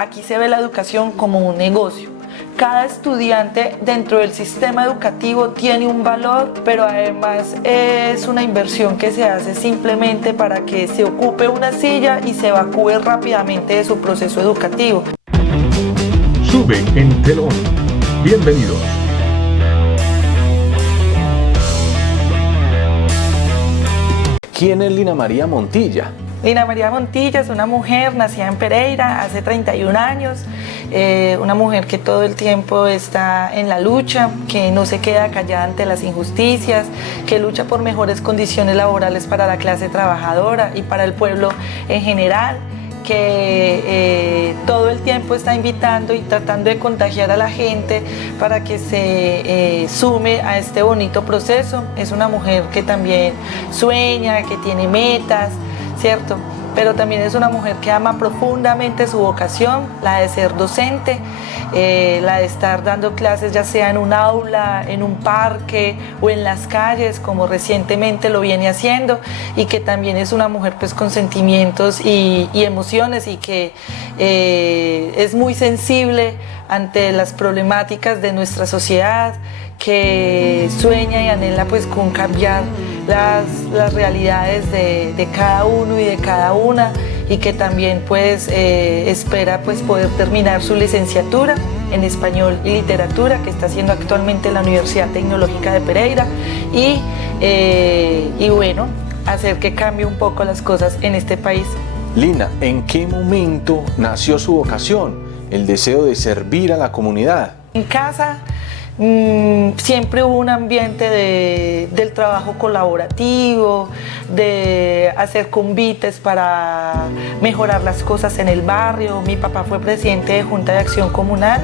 aquí se ve la educación como un negocio. Cada estudiante dentro del sistema educativo tiene un valor, pero además es una inversión que se hace simplemente para que se ocupe una silla y se evacúe rápidamente de su proceso educativo. Sube en telón. Bienvenidos. ¿Quién es Lina María Montilla? Lina María Montilla es una mujer nacida en Pereira hace 31 años, una mujer que todo el tiempo está en la lucha, que no se queda callada ante las injusticias, que lucha por mejores condiciones laborales para la clase trabajadora y para el pueblo en general, que todo el tiempo está invitando y tratando de contagiar a la gente para que se sume a este bonito proceso. Es una mujer que también sueña, que tiene metas, ¿cierto? Pero también es una mujer que ama profundamente su vocación, la de ser docente, la de estar dando clases ya sea en un aula, en un parque o en las calles, como recientemente lo viene haciendo, y que también es una mujer pues con sentimientos y emociones, y que es muy sensible ante las problemáticas de nuestra sociedad, que sueña y anhela pues con cambiar las realidades de cada uno y de cada una, y que también pues espera pues poder terminar su licenciatura en Español y Literatura, que está haciendo actualmente en la Universidad Tecnológica de Pereira, y bueno, hacer que cambie un poco las cosas en este país. Lina, ¿en qué momento nació su vocación, el deseo de servir a la comunidad? En casa siempre hubo un ambiente del trabajo colaborativo, de hacer convites para mejorar las cosas en el barrio. Mi papá fue presidente de Junta de Acción Comunal,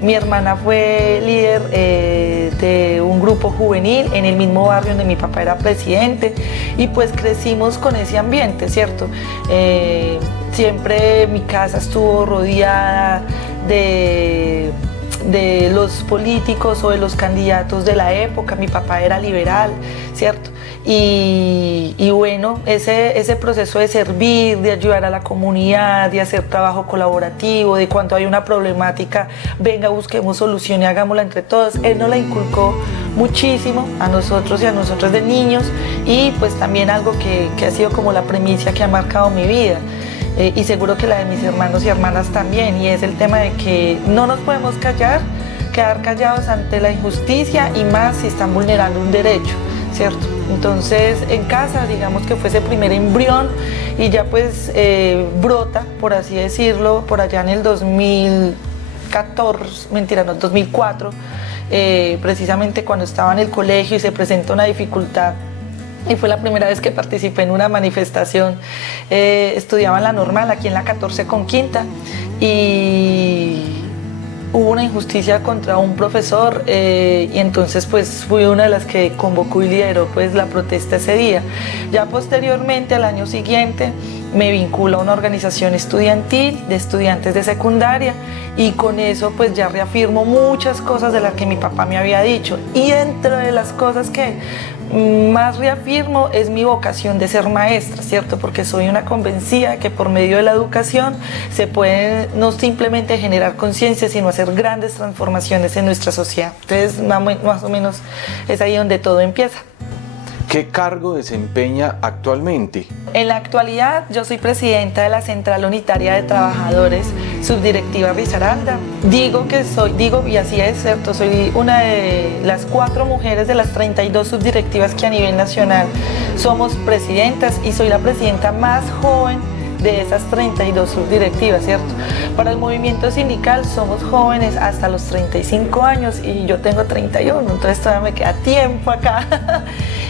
mi hermana fue líder de un grupo juvenil en el mismo barrio donde mi papá era presidente, y pues crecimos con ese ambiente, ¿cierto? Siempre mi casa estuvo rodeada de los políticos o de los candidatos de la época. Mi papá era liberal, ¿cierto? Y bueno, ese proceso de servir, de ayudar a la comunidad, de hacer trabajo colaborativo, de cuando hay una problemática, venga, busquemos solución y hagámosla entre todos, él nos la inculcó muchísimo a nosotros y a nosotros de niños, y pues también algo que ha sido como la premisa que ha marcado mi vida. Y seguro que la de mis hermanos y hermanas también, y es el tema de que no nos podemos quedar callados ante la injusticia, y más si están vulnerando un derecho, ¿cierto? Entonces en casa digamos que fue ese primer embrión, y ya pues brota, por así decirlo, por allá en el 2004, precisamente cuando estaba en el colegio y se presentó una dificultad. Y fue la primera vez que participé en una manifestación. Estudiaba en la normal, aquí en la 14 con Quinta, y hubo una injusticia contra un profesor, y entonces pues fui una de las que convocó y lideró pues la protesta ese día. Ya posteriormente, al año siguiente, me vinculo a una organización estudiantil de estudiantes de secundaria, y con eso pues ya reafirmo muchas cosas de las que mi papá me había dicho, y dentro de las cosas que más reafirmo es mi vocación de ser maestra, ¿cierto? Porque soy una convencida que por medio de la educación se puede no simplemente generar conciencia, sino hacer grandes transformaciones en nuestra sociedad. Entonces, más o menos es ahí donde todo empieza. ¿Qué cargo desempeña actualmente? En la actualidad yo soy presidenta de la Central Unitaria de Trabajadores, subdirectiva Risaralda. Digo y así es, ¿cierto? Soy una de las 4 mujeres de las 32 subdirectivas que a nivel nacional somos presidentas, y soy la presidenta más joven de esas 32 subdirectivas, ¿cierto? Para el movimiento sindical somos jóvenes hasta los 35 años, y yo tengo 31, entonces todavía me queda tiempo acá.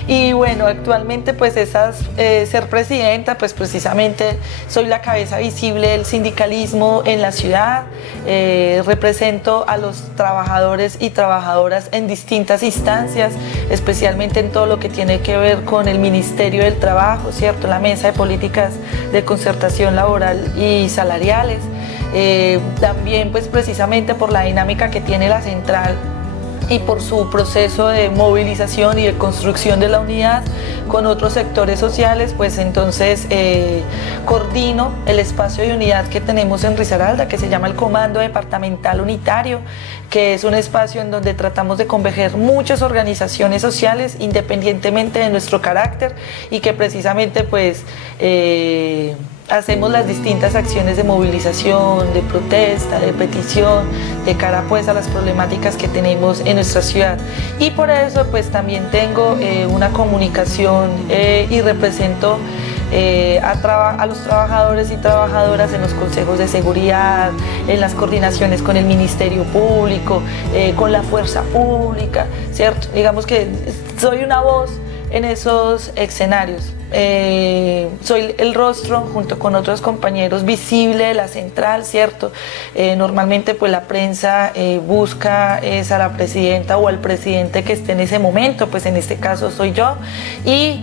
Y bueno, actualmente pues ser presidenta, pues precisamente soy la cabeza visible del sindicalismo en la ciudad, represento a los trabajadores y trabajadoras en distintas instancias, especialmente en todo lo que tiene que ver con el Ministerio del Trabajo, ¿cierto? La mesa de políticas de concertación laboral y salariales. También pues precisamente por la dinámica que tiene la central, y por su proceso de movilización y de construcción de la unidad con otros sectores sociales, pues entonces coordino el espacio de unidad que tenemos en Risaralda, que se llama el Comando Departamental Unitario, que es un espacio en donde tratamos de converger muchas organizaciones sociales independientemente de nuestro carácter y que precisamente pues hacemos las distintas acciones de movilización, de protesta, de petición, de cara pues a las problemáticas que tenemos en nuestra ciudad. Y por eso pues también tengo una comunicación y represento a los trabajadores y trabajadoras en los consejos de seguridad, en las coordinaciones con el Ministerio Público, con la fuerza pública, ¿cierto? Digamos que soy una voz en esos escenarios. Soy el rostro junto con otros compañeros visible de la central, ¿cierto? Normalmente pues la prensa busca es a la presidenta o al presidente que esté en ese momento, pues en este caso soy yo y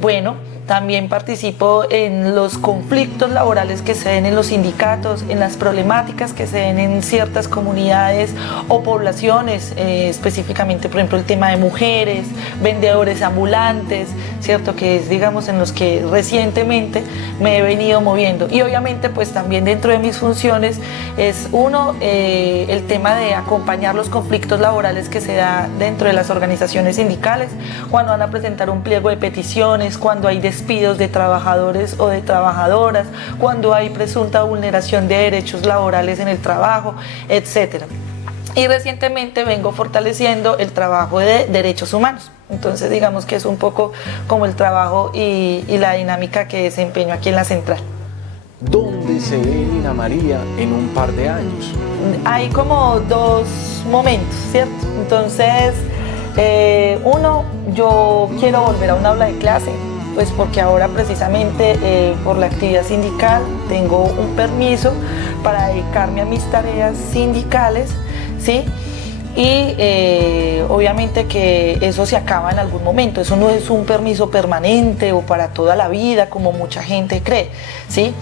bueno, también participo en los conflictos laborales que se den en los sindicatos, en las problemáticas que se den en ciertas comunidades o poblaciones, específicamente, por ejemplo, el tema de mujeres, vendedores ambulantes, ¿cierto? Que es, digamos, en los que recientemente me he venido moviendo. Y obviamente, pues también dentro de mis funciones es uno, el tema de acompañar los conflictos laborales que se da dentro de las organizaciones sindicales, cuando van a presentar un pliego de peticiones, cuando hay despidos de trabajadores o de trabajadoras, cuando hay presunta vulneración de derechos laborales en el trabajo, etcétera. Y recientemente vengo fortaleciendo el trabajo de derechos humanos. Entonces digamos que es un poco como el trabajo y la dinámica que desempeño aquí en la central. ¿Dónde se ve Lina María en un par de años? Hay como dos momentos, ¿cierto? Entonces, uno, yo quiero volver a un aula de clase, pues porque ahora precisamente por la actividad sindical tengo un permiso para dedicarme a mis tareas sindicales, ¿sí? Y obviamente que eso se acaba en algún momento, eso no es un permiso permanente o para toda la vida como mucha gente cree, ¿sí?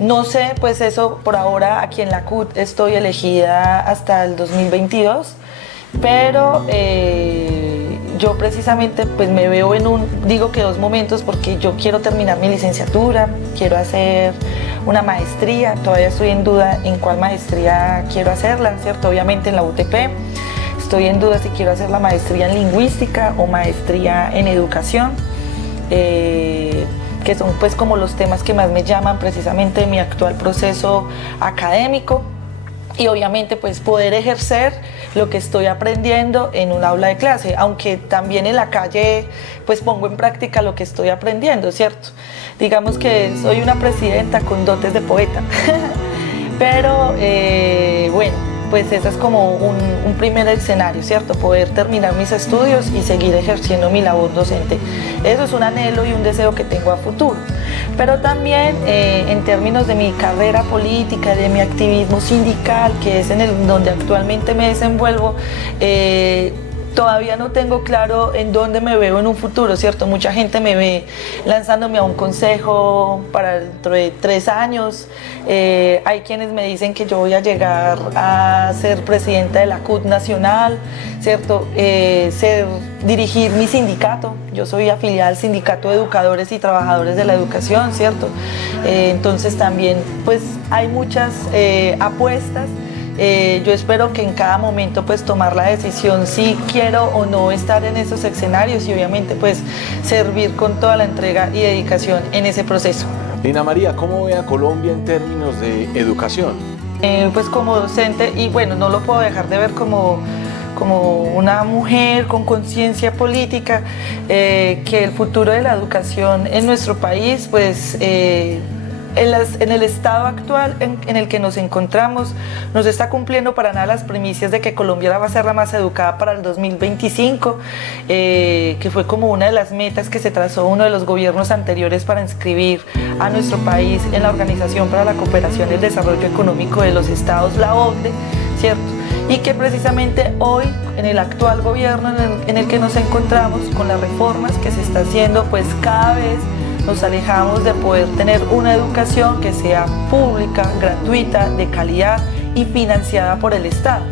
No sé, pues eso por ahora aquí en la CUT estoy elegida hasta el 2022, pero yo precisamente pues me veo digo que dos momentos, porque yo quiero terminar mi licenciatura, quiero hacer una maestría, todavía estoy en duda en cuál maestría quiero hacerla, ¿cierto? Obviamente en la UTP, estoy en duda si quiero hacer la maestría en lingüística o maestría en educación, que son pues como los temas que más me llaman precisamente en mi actual proceso académico. Y obviamente pues poder ejercer lo que estoy aprendiendo en un aula de clase, aunque también en la calle pues pongo en práctica lo que estoy aprendiendo, ¿cierto? Digamos que soy una presidenta con dotes de poeta, pero bueno, pues ese es como un primer escenario, ¿cierto? Poder terminar mis estudios y seguir ejerciendo mi labor docente. Eso es un anhelo y un deseo que tengo a futuro. Pero también en términos de mi carrera política, de mi activismo sindical, que es donde actualmente me desenvuelvo, todavía no tengo claro en dónde me veo en un futuro, ¿cierto? Mucha gente me ve lanzándome a un consejo para dentro de 3 años. Hay quienes me dicen que yo voy a llegar a ser presidenta de la CUT nacional, ¿cierto? Dirigir mi sindicato. Yo soy afiliada al Sindicato de Educadores y Trabajadores de la Educación, ¿cierto? Entonces también pues hay muchas apuestas. Yo espero que en cada momento pues tomar la decisión si quiero o no estar en esos escenarios y obviamente pues servir con toda la entrega y dedicación en ese proceso. Lina María, ¿cómo ve a Colombia en términos de educación? Pues como docente, y bueno, no lo puedo dejar de ver como una mujer con conciencia política, que el futuro de la educación en nuestro país pues en el estado actual en el que nos encontramos, no se está cumpliendo para nada las premisas de que Colombia va a ser la más educada para el 2025, que fue como una de las metas que se trazó uno de los gobiernos anteriores para inscribir a nuestro país en la Organización para la Cooperación y el Desarrollo Económico de los Estados, la OCDE, ¿cierto? Y que precisamente hoy, en el actual gobierno en el que nos encontramos, con las reformas que se está haciendo, pues cada vez nos alejamos de poder tener una educación que sea pública, gratuita, de calidad y financiada por el Estado.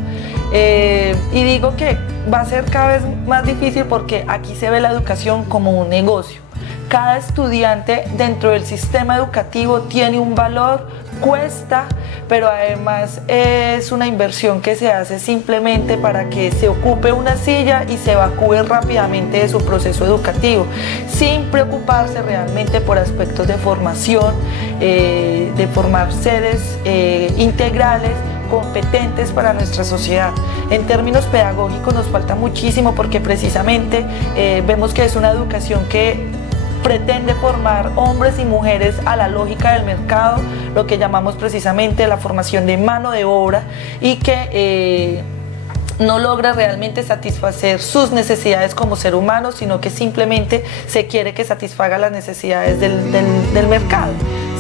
Y digo que va a ser cada vez más difícil porque aquí se ve la educación como un negocio. Cada estudiante dentro del sistema educativo tiene un valor, cuesta, pero además es una inversión que se hace simplemente para que se ocupe una silla y se evacúe rápidamente de su proceso educativo, sin preocuparse realmente por aspectos de formación, de formar seres integrales, competentes para nuestra sociedad. En términos pedagógicos nos falta muchísimo porque precisamente vemos que es una educación que pretende formar hombres y mujeres a la lógica del mercado, lo que llamamos precisamente la formación de mano de obra, y que no logra realmente satisfacer sus necesidades como ser humano, sino que simplemente se quiere que satisfaga las necesidades del mercado,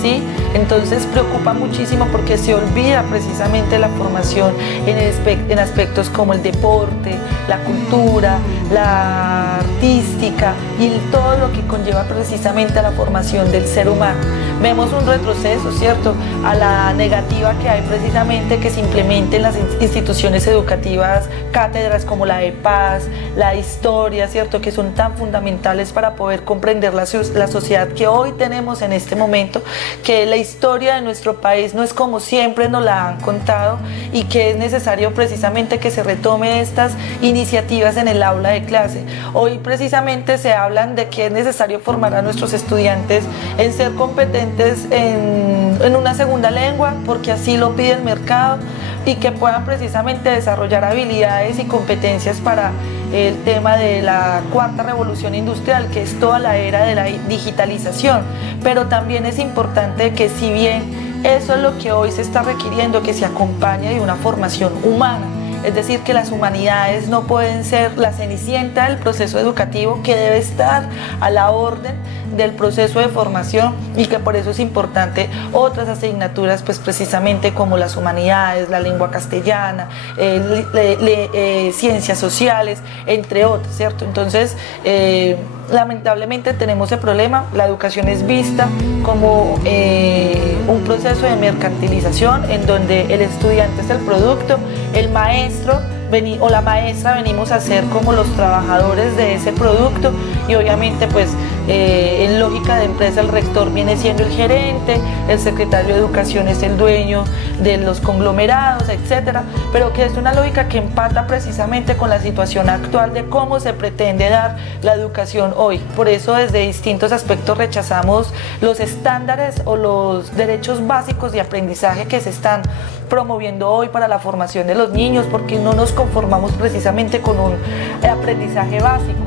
¿sí? Entonces preocupa muchísimo porque se olvida precisamente la formación en aspectos como el deporte, la cultura, la artística y todo lo que conlleva precisamente a la formación del ser humano. Vemos un retroceso, ¿cierto?, a la negativa que hay precisamente que se implementen las instituciones educativas cátedras como la de paz, la de historia, ¿cierto?, que son tan fundamentales para poder comprender la sociedad que hoy tenemos en este momento, que la historia de nuestro país no es como siempre nos la han contado y que es necesario precisamente que se retome estas iniciativas en el aula de clase. Hoy precisamente se hablan de que es necesario formar a nuestros estudiantes en ser competentes en una segunda lengua, porque así lo pide el mercado, y que puedan precisamente desarrollar habilidades y competencias para el tema de la cuarta revolución industrial, que es toda la era de la digitalización. Pero también es importante que, si bien eso es lo que hoy se está requiriendo, que se acompañe de una formación humana, es decir, que las humanidades no pueden ser la cenicienta del proceso educativo, que debe estar a la orden del proceso de formación, y que por eso es importante otras asignaturas, pues precisamente como las humanidades, la lengua castellana, ciencias sociales, entre otras, ¿cierto? Entonces, lamentablemente tenemos el problema, la educación es vista como un proceso de mercantilización en donde el estudiante es el producto, el maestro o la maestra venimos a ser como los trabajadores de ese producto, y obviamente pues en lógica de empresa el rector viene siendo el gerente, el secretario de educación es el dueño de los conglomerados, etcétera, pero que es una lógica que empata precisamente con la situación actual de cómo se pretende dar la educación hoy. Por eso desde distintos aspectos rechazamos los estándares o los derechos básicos de aprendizaje que se están promoviendo hoy para la formación de los niños, porque no nos conformamos precisamente con un aprendizaje básico.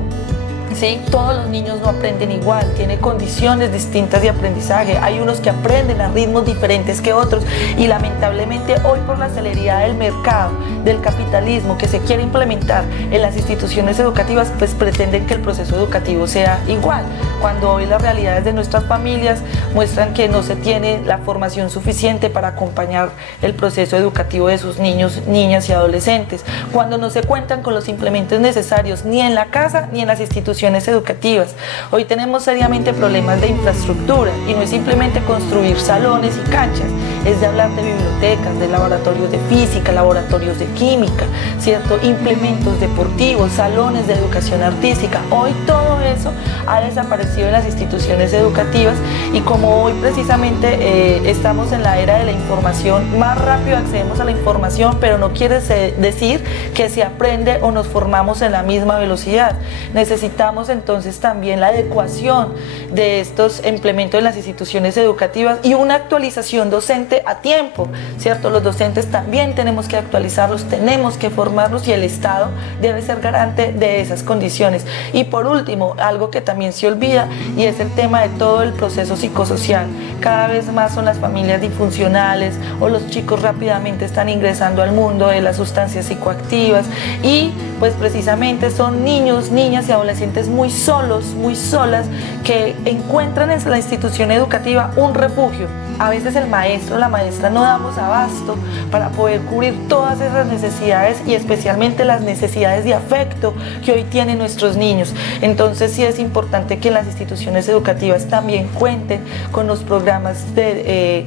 ¿Sí? Todos los niños no aprenden igual, tienen condiciones distintas de aprendizaje, hay unos que aprenden a ritmos diferentes que otros, y lamentablemente hoy, por la celeridad del mercado, del capitalismo que se quiere implementar en las instituciones educativas, pues pretenden que el proceso educativo sea igual, cuando hoy las realidades de nuestras familias muestran que no se tiene la formación suficiente para acompañar el proceso educativo de sus niños, niñas y adolescentes, cuando no se cuentan con los implementos necesarios ni en la casa ni en las instituciones educativas. Hoy tenemos seriamente problemas de infraestructura, y no es simplemente construir salones y canchas, es de hablar de bibliotecas, de laboratorios de física, laboratorios de química, ¿cierto?, implementos deportivos, salones de educación artística. Hoy todo eso ha desaparecido en las instituciones educativas, y como hoy precisamente estamos en la era de la información, más rápido accedemos a la información, pero no quiere decir que se aprende o nos formamos en la misma velocidad. Necesitamos entonces también la adecuación de estos implementos en las instituciones educativas y una actualización docente a tiempo, ¿cierto? Los docentes también tenemos que actualizarlos, tenemos que formarlos, y el Estado debe ser garante de esas condiciones. Y por último, algo que también se olvida, y es el tema de todo el proceso psicosocial. Cada vez más son las familias disfuncionales, o los chicos rápidamente están ingresando al mundo de las sustancias psicoactivas, y pues precisamente son niños, niñas y adolescentes muy solos, muy solas, que encuentran en la institución educativa un refugio, a veces el maestro o la maestra no damos abasto para poder cubrir todas esas necesidades y especialmente las necesidades de afecto que hoy tienen nuestros niños. Entonces sí es importante que las instituciones educativas también cuenten con los programas de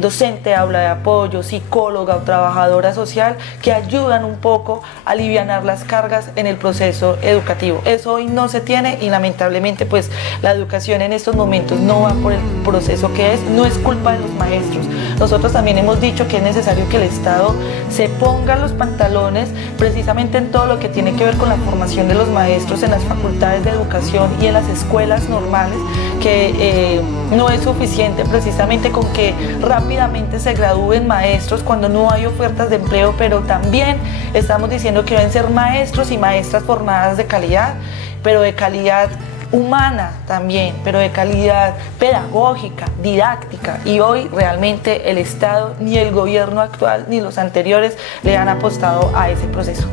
docente, aula de apoyo, psicóloga o trabajadora social que ayudan un poco a alivianar las cargas en el proceso educativo. Eso hoy no se tiene y lamentablemente pues la educación en estos momentos no va por el proceso que es, no es culpa de los maestros. Nosotros también hemos dicho que es necesario que el Estado se ponga los pantalones precisamente en todo lo que tiene que ver con la formación de los maestros en las facultades de educación y en las escuelas normales, que no es suficiente precisamente con que rápidamente se gradúen maestros cuando no hay ofertas de empleo, pero también estamos diciendo que deben ser maestros y maestras formadas de calidad, pero de calidad humana también, pero de calidad pedagógica, didáctica, y hoy realmente el Estado, ni el gobierno actual, ni los anteriores le han apostado a ese proceso.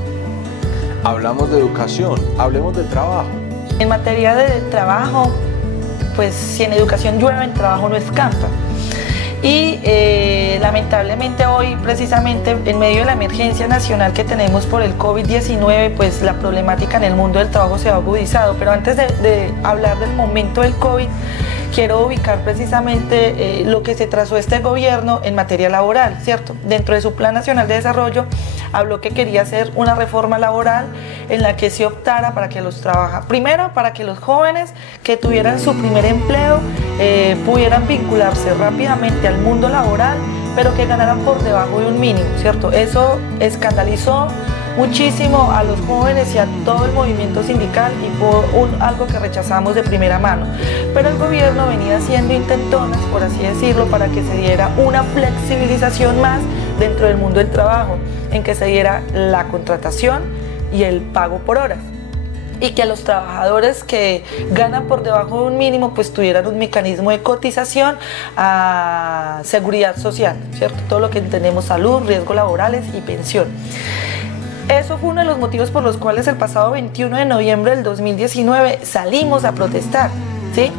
Hablamos de educación, hablemos de trabajo. En materia de trabajo, pues si en educación llueve, en trabajo no escampa. Y lamentablemente hoy, precisamente en medio de la emergencia nacional que tenemos por el COVID-19, pues la problemática en el mundo del trabajo se ha agudizado. Pero antes de hablar del momento del COVID, quiero ubicar precisamente lo que se trazó este gobierno en materia laboral, ¿cierto? Dentro de su Plan Nacional de Desarrollo habló que quería hacer una reforma laboral en la que se optara para que primero para que los jóvenes que tuvieran su primer empleo pudieran vincularse rápidamente al mundo laboral, pero que ganaran por debajo de un mínimo, ¿cierto? Eso escandalizó muchísimo a los jóvenes y a todo el movimiento sindical y fue algo que rechazamos de primera mano. Pero el gobierno venía haciendo intentonas, por así decirlo, para que se diera una flexibilización más dentro del mundo del trabajo, en que se diera la contratación y el pago por horas, y que los trabajadores que ganan por debajo de un mínimo pues tuvieran un mecanismo de cotización a seguridad social, ¿cierto? Todo lo que entendemos: salud, riesgos laborales y pensión. Eso fue uno de los motivos por los cuales el pasado 21 de noviembre del 2019 salimos a protestar, ¿sí?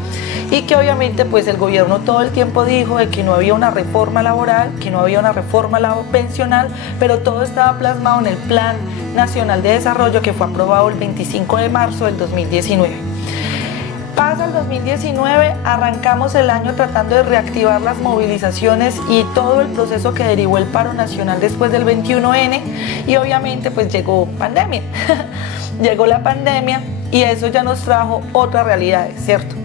Y que obviamente pues el gobierno todo el tiempo dijo de que no había una reforma laboral, que no había una reforma pensional, pero todo estaba plasmado en el Plan Nacional de Desarrollo que fue aprobado el 25 de marzo del 2019. Pasa el 2019, arrancamos el año tratando de reactivar las movilizaciones y todo el proceso que derivó el paro nacional después del 21N, y obviamente pues llegó pandemia, llegó la pandemia y eso ya nos trajo otras realidades, ¿cierto?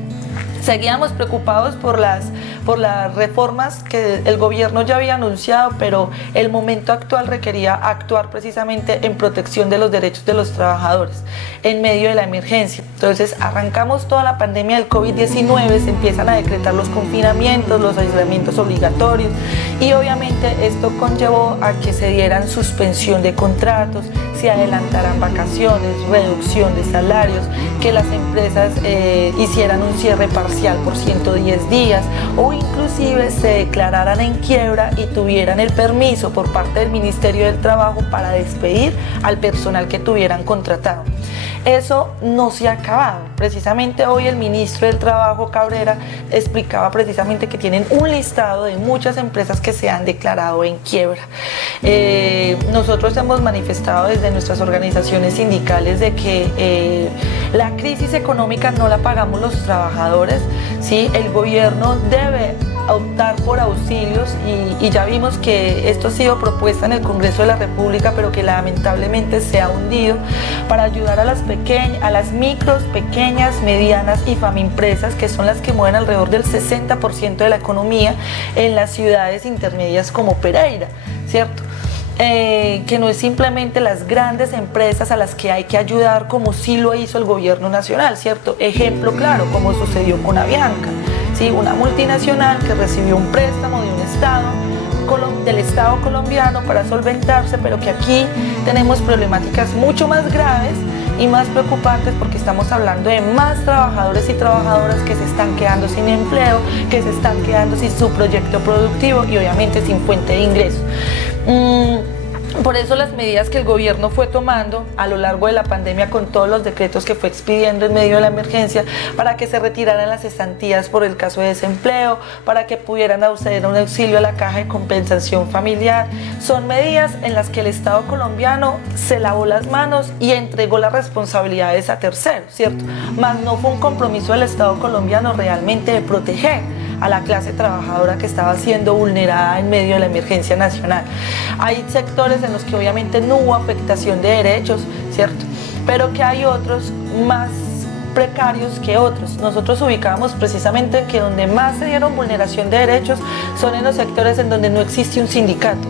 Seguíamos preocupados por las reformas que el gobierno ya había anunciado, pero el momento actual requería actuar precisamente en protección de los derechos de los trabajadores en medio de la emergencia. Entonces arrancamos toda la pandemia del COVID-19, se empiezan a decretar los confinamientos, los aislamientos obligatorios, y obviamente esto conllevó a que se dieran suspensión de contratos, se adelantaran vacaciones, reducción de salarios, que las empresas hicieran un cierre parcial por 110 días o inclusive se declararan en quiebra y tuvieran el permiso por parte del Ministerio del Trabajo para despedir al personal que tuvieran contratado. Eso no se ha acabado. Precisamente hoy el ministro del Trabajo, Cabrera, explicaba precisamente que tienen un listado de muchas empresas que se han declarado en quiebra. Nosotros hemos manifestado desde nuestras organizaciones sindicales de que la crisis económica no la pagamos los trabajadores, ¿sí? El gobierno debe optar por auxilios y ya vimos que esto ha sido propuesta en el Congreso de la República, pero que lamentablemente se ha hundido, para ayudar a las micros, pequeñas, medianas y famimpresas, que son las que mueven alrededor del 60% de la economía en las ciudades intermedias como Pereira, ¿cierto? Que no es simplemente las grandes empresas a las que hay que ayudar como sí lo hizo el gobierno nacional, ¿cierto? Ejemplo claro, como sucedió con Avianca, ¿sí? Una multinacional que recibió un préstamo de un del Estado colombiano para solventarse, pero que aquí tenemos problemáticas mucho más graves y más preocupantes, porque estamos hablando de más trabajadores y trabajadoras que se están quedando sin empleo, que se están quedando sin su proyecto productivo y obviamente sin fuente de ingresos. Por eso las medidas que el gobierno fue tomando a lo largo de la pandemia con todos los decretos que fue expidiendo en medio de la emergencia para que se retiraran las cesantías por el caso de desempleo, para que pudieran acceder a un auxilio a la caja de compensación familiar, son medidas en las que el Estado colombiano se lavó las manos y entregó las responsabilidades a terceros, ¿cierto? Mas no fue un compromiso del Estado colombiano realmente de proteger a la clase trabajadora que estaba siendo vulnerada en medio de la emergencia nacional. Hay sectores en los que obviamente no hubo afectación de derechos, ¿cierto? Pero que hay otros más precarios que otros. Nosotros ubicamos precisamente que donde más se dieron vulneración de derechos son en los sectores en donde no existe un sindicato.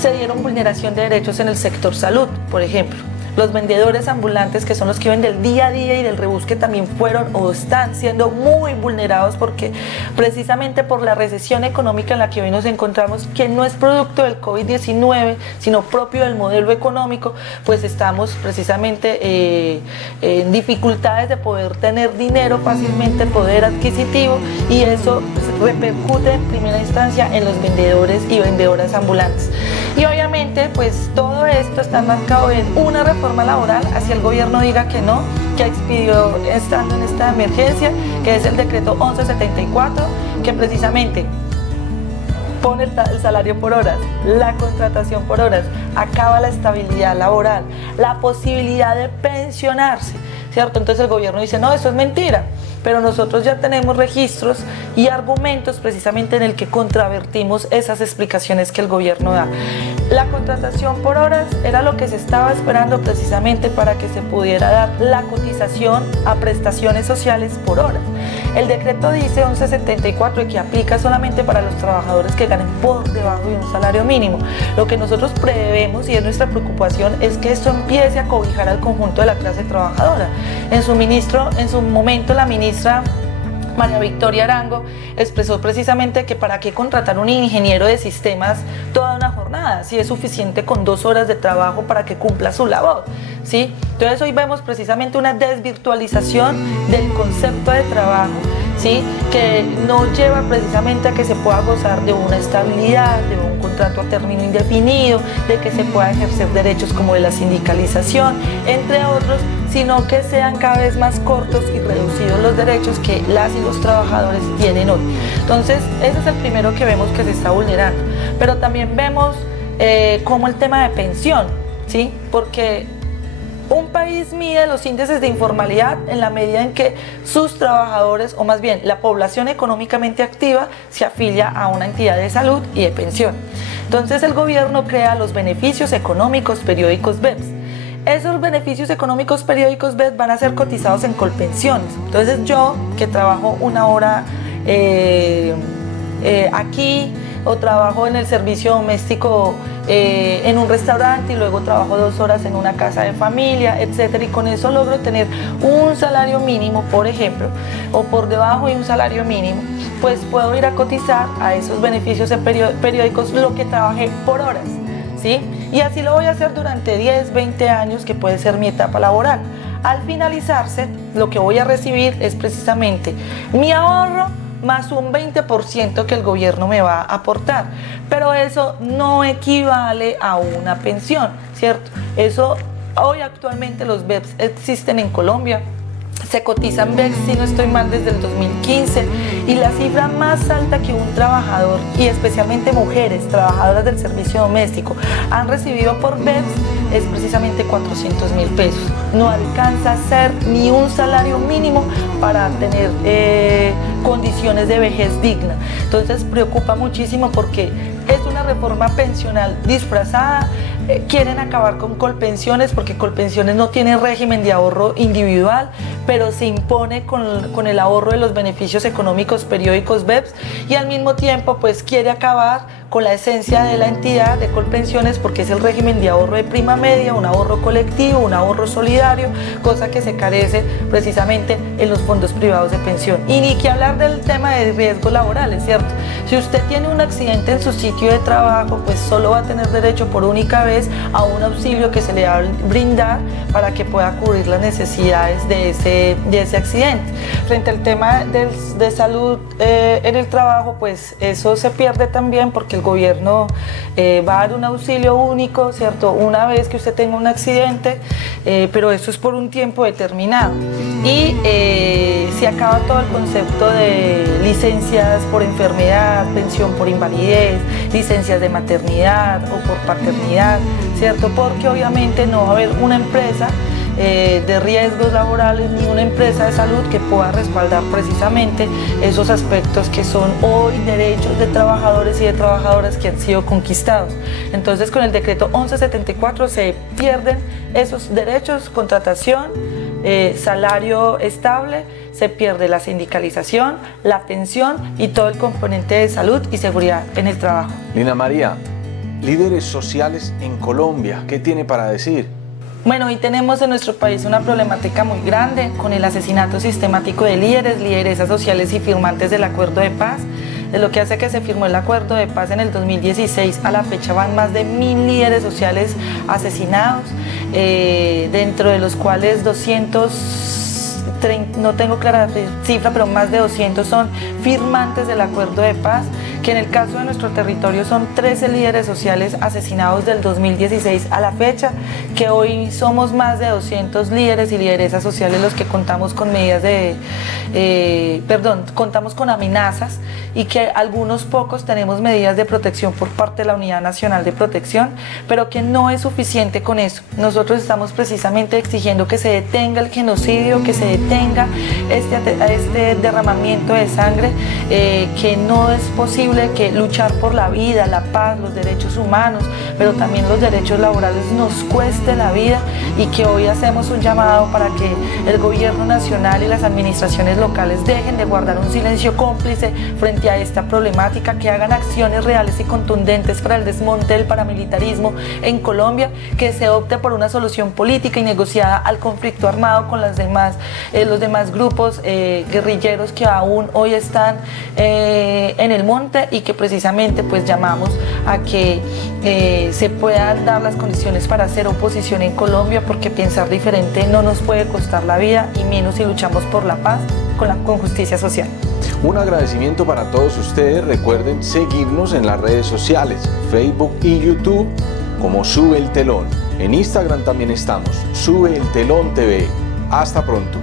Se dieron vulneración de derechos en el sector salud, por ejemplo. Los vendedores ambulantes, que son los que venden del día a día y del rebusque, también fueron o están siendo muy vulnerados porque precisamente por la recesión económica en la que hoy nos encontramos, que no es producto del COVID-19, sino propio del modelo económico, pues estamos precisamente en dificultades de poder tener dinero fácilmente, poder adquisitivo, y eso pues, repercute en primera instancia en los vendedores y vendedoras ambulantes. Y obviamente pues todo esto está marcado en una reforma laboral, así el gobierno diga que no, que expidió estando en esta emergencia, que es el decreto 1174, que precisamente pone el salario por horas, la contratación por horas, acaba la estabilidad laboral, la posibilidad de pensionarse, ¿cierto? Entonces el gobierno dice, no, eso es mentira, pero nosotros ya tenemos registros y argumentos precisamente en el que contravertimos esas explicaciones que el gobierno da. La contratación por horas era lo que se estaba esperando precisamente para que se pudiera dar la cotización a prestaciones sociales por horas. El decreto dice 1174 y que aplica solamente para los trabajadores que ganen por debajo de un salario mínimo. Lo que nosotros prevemos y es nuestra preocupación es que esto empiece a cobijar al conjunto de la clase trabajadora. En su momento la ministra María Victoria Arango expresó precisamente que para qué contratar un ingeniero de sistemas toda una jornada, si es suficiente con 2 horas de trabajo para que cumpla su labor, ¿sí? Entonces hoy vemos precisamente una desvirtualización del concepto de trabajo, ¿sí? Que no lleva precisamente a que se pueda gozar de una estabilidad, de un contrato a término indefinido, de que se pueda ejercer derechos como de la sindicalización, entre otros, sino que sean cada vez más cortos y reducidos los derechos que las y los trabajadores tienen hoy. Entonces, ese es el primero que vemos que se está vulnerando. Pero también vemos como el tema de pensión, ¿sí? Porque un país mide los índices de informalidad en la medida en que sus trabajadores, o más bien la población económicamente activa, se afilia a una entidad de salud y de pensión. Entonces el gobierno crea los beneficios económicos periódicos BEPS. Esos beneficios económicos periódicos BEPS van a ser cotizados en Colpensiones. Entonces yo, que trabajo 1 hora aquí, o trabajo en el servicio doméstico en un restaurante y luego trabajo 2 horas en una casa de familia, etcétera, y con eso logro tener un salario mínimo, por ejemplo, o por debajo de un salario mínimo, pues puedo ir a cotizar a esos beneficios periódicos lo que trabajé por horas, ¿sí? Y así lo voy a hacer durante 10, 20 años, que puede ser mi etapa laboral. Al finalizarse, lo que voy a recibir es precisamente mi ahorro más un 20% que el gobierno me va a aportar. Pero eso no equivale a una pensión, ¿cierto? Eso, hoy actualmente los BEPS existen en Colombia. Se cotizan BEPS, si no estoy mal, desde el 2015, y la cifra más alta que un trabajador, y especialmente mujeres trabajadoras del servicio doméstico, han recibido por BEPS es precisamente 400.000 pesos. No alcanza a ser ni un salario mínimo para tener condiciones de vejez digna. Entonces preocupa muchísimo porque es una reforma pensional disfrazada. Quieren acabar con Colpensiones porque Colpensiones no tiene régimen de ahorro individual, pero se impone con el ahorro de los beneficios económicos periódicos BEPS, y al mismo tiempo pues quiere acabar con la esencia de la entidad de Colpensiones, porque es el régimen de ahorro de prima media, un ahorro colectivo, un ahorro solidario, cosa que se carece precisamente en los fondos privados de pensión. Y ni que hablar del tema de riesgos laborales, ¿cierto? Si usted tiene un accidente en su sitio de trabajo, pues solo va a tener derecho por única vez es a un auxilio que se le va a brindar para que pueda cubrir las necesidades de ese accidente. Frente al tema de salud en el trabajo, pues eso se pierde también porque el gobierno va a dar un auxilio único, ¿cierto? Una vez que usted tenga un accidente, pero eso es por un tiempo determinado. Y se acaba todo el concepto de licencias por enfermedad, pensión por invalidez, licencias de maternidad o por paternidad, ¿cierto? Porque obviamente no va a haber una empresa de riesgos laborales ni una empresa de salud que pueda respaldar precisamente esos aspectos que son hoy derechos de trabajadores y de trabajadoras que han sido conquistados. Entonces, con el decreto 1174 se pierden esos derechos, contratación, salario estable, se pierde la sindicalización, la pensión y todo el componente de salud y seguridad en el trabajo. Lina María, líderes sociales en Colombia, ¿qué tiene para decir? Bueno, hoy tenemos en nuestro país una problemática muy grande con el asesinato sistemático de líderes, lideresas sociales y firmantes del Acuerdo de Paz. De lo que hace que se firmó el Acuerdo de Paz en el 2016, a la fecha van más de 1000 líderes sociales asesinados, dentro de los cuales 230, no tengo clara la cifra, pero más de 200 son firmantes del Acuerdo de Paz, que en el caso de nuestro territorio son 13 líderes sociales asesinados del 2016 a la fecha, que hoy somos más de 200 líderes y lideresas sociales los que contamos con medidas contamos con amenazas y que algunos pocos tenemos medidas de protección por parte de la Unidad Nacional de Protección, pero que no es suficiente con eso. Nosotros estamos precisamente exigiendo que se detenga el genocidio, que se detenga este derramamiento de sangre, que no es posible que luchar por la vida, la paz, los derechos humanos, pero también los derechos laborales nos cueste la vida, y que hoy hacemos un llamado para que el gobierno nacional y las administraciones locales dejen de guardar un silencio cómplice frente a esta problemática, que hagan acciones reales y contundentes para el desmonte del paramilitarismo en Colombia, que se opte por una solución política y negociada al conflicto armado con los demás grupos guerrilleros que aún hoy están en el monte, y que precisamente pues llamamos a que se puedan dar las condiciones para hacer oposición en Colombia, porque pensar diferente no nos puede costar la vida, y menos si luchamos por la paz con justicia social. Un agradecimiento para todos ustedes. Recuerden seguirnos en las redes sociales, Facebook y YouTube como Sube el Telón. En Instagram también estamos, Sube el Telón TV. Hasta pronto.